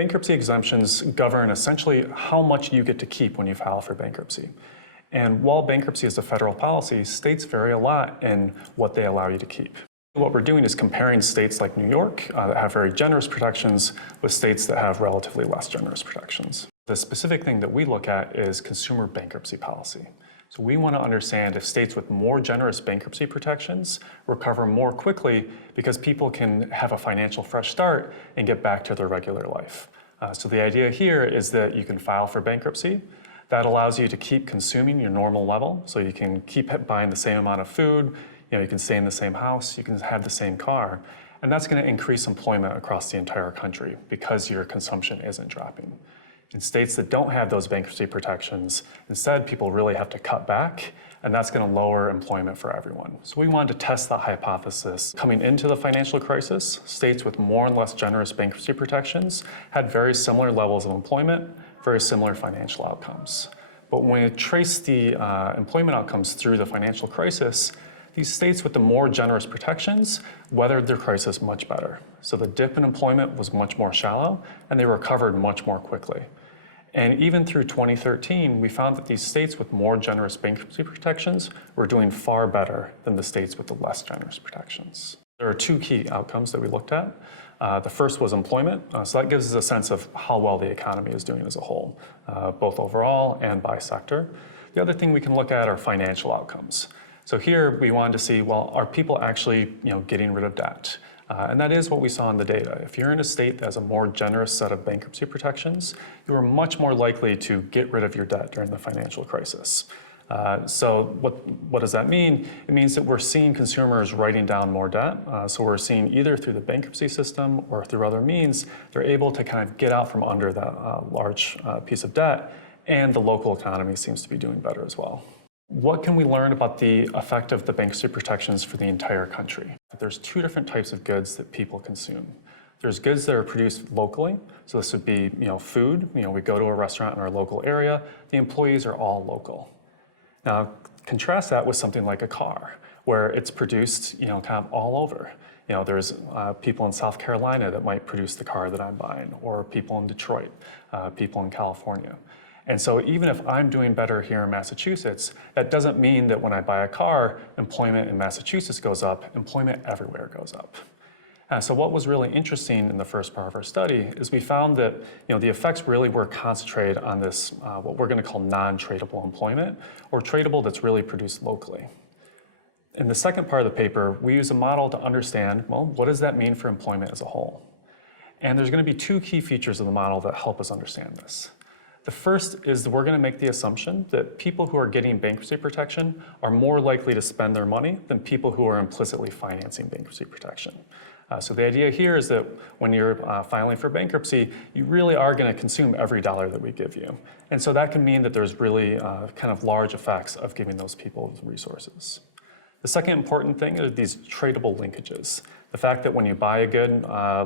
Bankruptcy exemptions govern essentially how much you get to keep when you file for bankruptcy. And while bankruptcy is a federal policy, states vary a lot in what they allow you to keep. What we're doing is comparing states like New York that have very generous protections with states that have relatively less generous protections. The specific thing that we look at is consumer bankruptcy policy. So we want to understand if states with more generous bankruptcy protections recover more quickly because people can have a financial fresh start and get back to their regular life. So the idea here is that you can file for bankruptcy. That allows you to keep consuming your normal level, so you can keep buying the same amount of food, you can stay in the same house, you can have the same car, and that's going to increase employment across the entire country because your consumption isn't dropping. In states that don't have those bankruptcy protections, instead people really have to cut back, and that's going to lower employment for everyone. So we wanted to test that hypothesis. Coming into the financial crisis, states with more and less generous bankruptcy protections had very similar levels of employment, very similar financial outcomes. But when we trace the employment outcomes through the financial crisis, these states with the more generous protections weathered their crisis much better. So the dip in employment was much more shallow, and they recovered much more quickly. And even through 2013, we found that these states with more generous bankruptcy protections were doing far better than the states with the less generous protections. There are two key outcomes that we looked at. The first was employment, so that gives us a sense of how well the economy is doing as a whole, both overall and by sector. The other thing we can look at are financial outcomes. So here we wanted to see, well, are people actually getting rid of debt? And that is what we saw in the data. If you're in a state that has a more generous set of bankruptcy protections, you are much more likely to get rid of your debt during the financial crisis. So what does that mean? It means that we're seeing consumers writing down more debt. So we're seeing either through the bankruptcy system or through other means, they're able to kind of get out from under that large piece of debt, and the local economy seems to be doing better as well. What can we learn about the effect of the bankruptcy protections for the entire country? There's two different types of goods that people consume. There's goods that are produced locally, so this would be food. We go to a restaurant in our local area, the employees are all local. Now, contrast that with something like a car, where it's produced kind of all over. There's people in South Carolina that might produce the car that I'm buying, or people in Detroit, people in California. And so even if I'm doing better here in Massachusetts, that doesn't mean that when I buy a car, employment in Massachusetts goes up, employment everywhere goes up. So what was really interesting in the first part of our study is we found that the effects really were concentrated on this, what we're going to call non-tradable employment, or tradable that's really produced locally. In the second part of the paper, we use a model to understand, well, what does that mean for employment as a whole? And there's going to be two key features of the model that help us understand this. The first is that we're going to make the assumption that people who are getting bankruptcy protection are more likely to spend their money than people who are implicitly financing bankruptcy protection. So the idea here is that when you're filing for bankruptcy, you really are going to consume every dollar that we give you. And so that can mean that there's really kind of large effects of giving those people resources. The second important thing are these tradable linkages. The fact that when you buy a good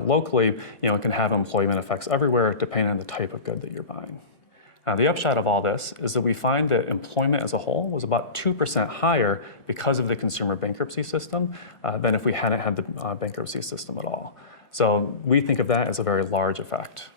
locally, it can have employment effects everywhere depending on the type of good that you're buying. The upshot of all this is that we find that employment as a whole was about 2% higher because of the consumer bankruptcy system than if we hadn't had the bankruptcy system at all. So we think of that as a very large effect.